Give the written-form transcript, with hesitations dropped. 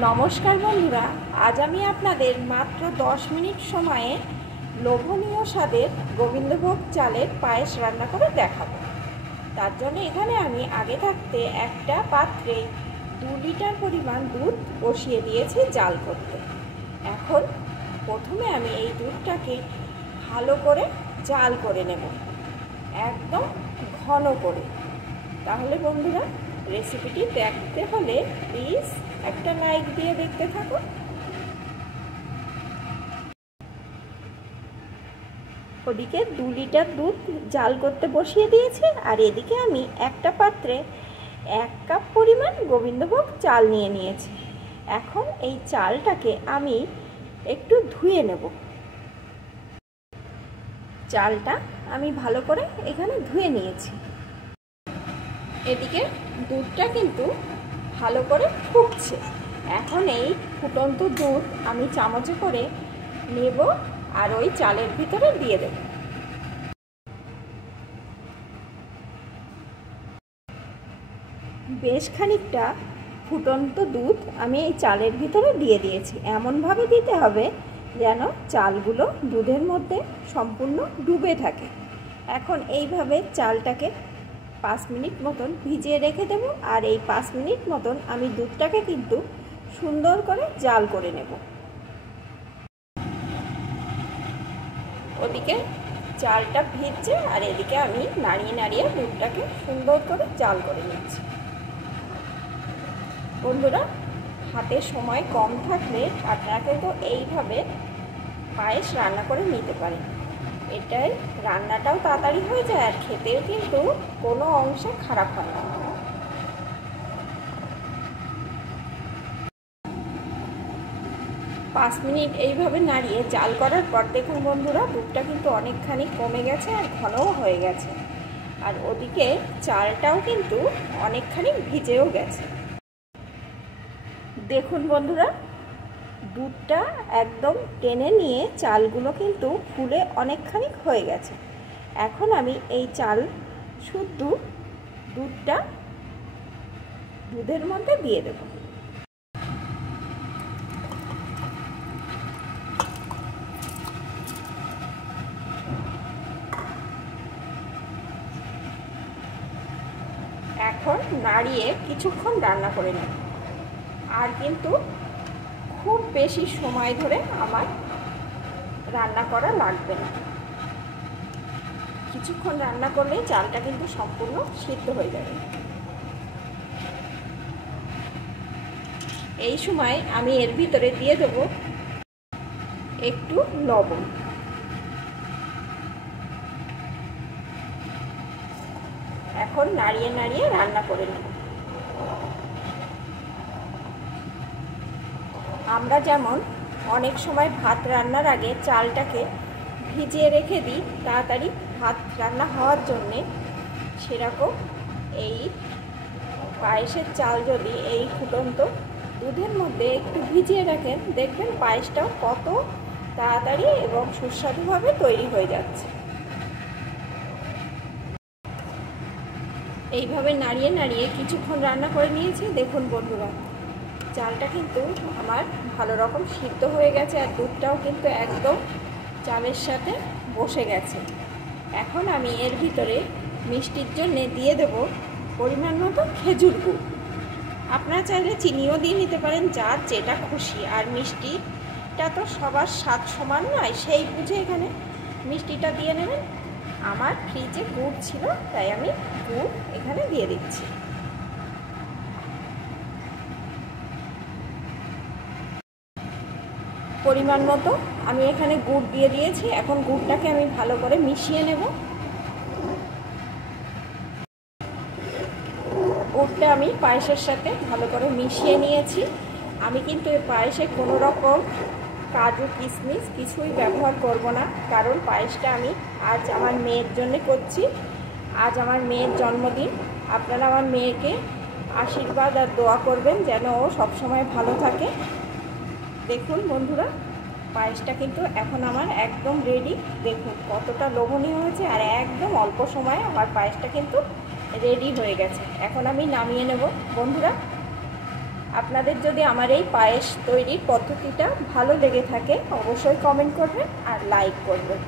নমস্কার বন্ধুরা, আজ আমি আপনাদের মাত্র 10 মিনিট সময়ে লোভনীয় স্বাদের গোবিন্দভোগ চালের পায়েস রান্না করে দেখাবো। তার জন্য এখানে আমি আগে থাকতে একটা পাত্রে 2 লিটার পরিমাণ দুধ বসিয়ে দিয়েছি জাল করতে। এখন প্রথমে আমি এই দুধটাকে ভালো করে জাল করে নেব, একদম ঘন করে। তাহলে বন্ধুরা, রেসিপিটি দেখতে হলে প্লিজ একটা লাইক দিয়ে দেখতে থাকুন। ওদিকে 2 লিটার দুধ জাল করতে বসিয়ে দিয়েছি, আর এদিকে আমি একটা পাত্রে 1 কাপ পরিমাণ গোবিন্দভোগ চাল নিয়ে নিয়েছি। এখন এই চালটাকে আমি একটু ধুয়ে নেব। চালটা আমি ভালো করে এখানে ধুয়ে নিয়েছি। এদিকে দুধটা কিন্তু ভালো করে ফুটছে। এখন এই ফুটন্ত দুধ আমি চামচে করে নেব আর ওই চালের ভিতরে দিয়ে দেব। বেশ খানিকটা ফুটন্ত দুধ আমি এই চালের ভিতরে দিয়ে দিয়েছি। এমনভাবে দিতে হবে যেন চালগুলো দুধের মধ্যে সম্পূর্ণ ডুবে থাকে। এখন এইভাবে চালটাকে 5 মিনিট মতন ভিজিয়ে রেখে দেব, আর এই 5 মিনিট মতন আমি দুধটাকে কিন্তু সুন্দর করে জাল করে নেব। ওদিকে চালটা ভিজছে, আর এদিকে আমি নাড়িয়ে নাড়িয়ে দুধটাকে সুন্দর করে জাল করে নিচ্ছি। বন্ধুরা, হাতে সময় কম থাকলে আপনারা কিন্তু এইভাবে পায়েস রান্না করে নিতে পারেন। এটাই রান্নাটাও তাড়াতাড়ি হয়ে যায়, আর খেতেও কিন্তু কোনো অংশে খারাপ হয় না। পাঁচ মিনিট এইভাবে নাড়িয়ে জাল করার পর দেখুন বন্ধুরা, দুধটা কিন্তু অনেকখানি কমে গেছে আর ঘনও হয়ে গেছে। আর ওদিকে চালটাও কিন্তু অনেকখানি ভিজেও গেছে। দেখুন বন্ধুরা, দুধটা একদম টেনে নিয়ে চালগুলো কিন্তু ফুলে অনেকখানি হয়ে গেছে। এখন আমি এই চাল শুদ্ধ দুধটা দুধের মধ্যে দিয়ে দেব। এখন নাড়িয়ে কিছুক্ষণ রান্না করে নেব। আর কিন্তু খুব বেশি সময় ধরে আমার রান্না করা লাগবে না। কিছুক্ষণ রান্না করলে চালটা কিন্তু সম্পূর্ণ সিদ্ধ হয়ে যাবে। এই সময় আমি এর ভিতরে দিয়ে দেব একটু লবণ। এখন নাড়িয়ে নাড়িয়ে রান্না করে নেব। আমরা যেমন অনেক সময় ভাত রান্নার আগে চালটাকে ভিজিয়ে রেখে দিই তাড়াতাড়ি ভাত রান্না হওয়ার জন্যে, সেরকম এই পায়েসের চাল যদি এই ফুটন্ত দুধের মধ্যে একটু ভিজিয়ে রাখেন, দেখবেন পায়েসটাও কত তাড়াতাড়ি এবং সুস্বাদুভাবে তৈরি হয়ে যাচ্ছে। এইভাবে নাড়িয়ে নাড়িয়ে কিছুক্ষণ রান্না করে নিয়েছি। দেখুন বন্ধুরা, চালটা কিন্তু আমার ভালো রকম সিদ্ধ হয়ে গেছে, আর দুধটাও কিন্তু একদম চালের সাথে বসে গেছে। এখন আমি এর ভিতরে মিষ্টির জন্য দিয়ে দেব পরিমাণ মতো খেজুর গুড়। আপনারা চাইলে চিনিও দিয়ে নিতে পারেন, যার যেটা খুশি। আর মিষ্টিটা তো সবার স্বাদ সমান নয়, সেই বুঝে এখানে মিষ্টিটা দিয়ে নেবেন। আমার ফ্রিজে গুড় ছিল, তাই আমি গুড় এখানে দিয়ে দিচ্ছি। পরিমাণ মতো আমি এখানে গুড় দিয়ে দিয়েছি। এখন গুড়টাকে আমি ভালো করে মিশিয়ে নেব। গুড়টা আমি পায়েসের সাথে ভালো করে মিশিয়ে নিয়েছি। আমি কিন্তু এই পায়েসে কোনো রকম কাজু কিশমিশ কিছুই ব্যবহার করব না, কারণ পায়েসটা আমি আজ আমার মেয়ের জন্য করছি। আজ আমার মেয়ের জন্মদিন। আপনারা আমার মেয়েকে আশীর্বাদ আর দোয়া করবেন যেন ও সবসময় ভালো থাকে। দেখুন বন্ধুরা, পায়েসটা কিন্তু এখন আমার একদম রেডি। দেখুন কতটা লোভনীয় হয়েছে, আর একদম অল্প সময়ে আমার পায়েসটা কিন্তু রেডি হয়ে গেছে। এখন আমি নামিয়ে নেব বন্ধুরা। আপনাদের যদি আমার এই পায়েস তৈরির পদ্ধতিটা ভালো লেগে থাকে, অবশ্যই কমেন্ট করবেন আর লাইক করবেন।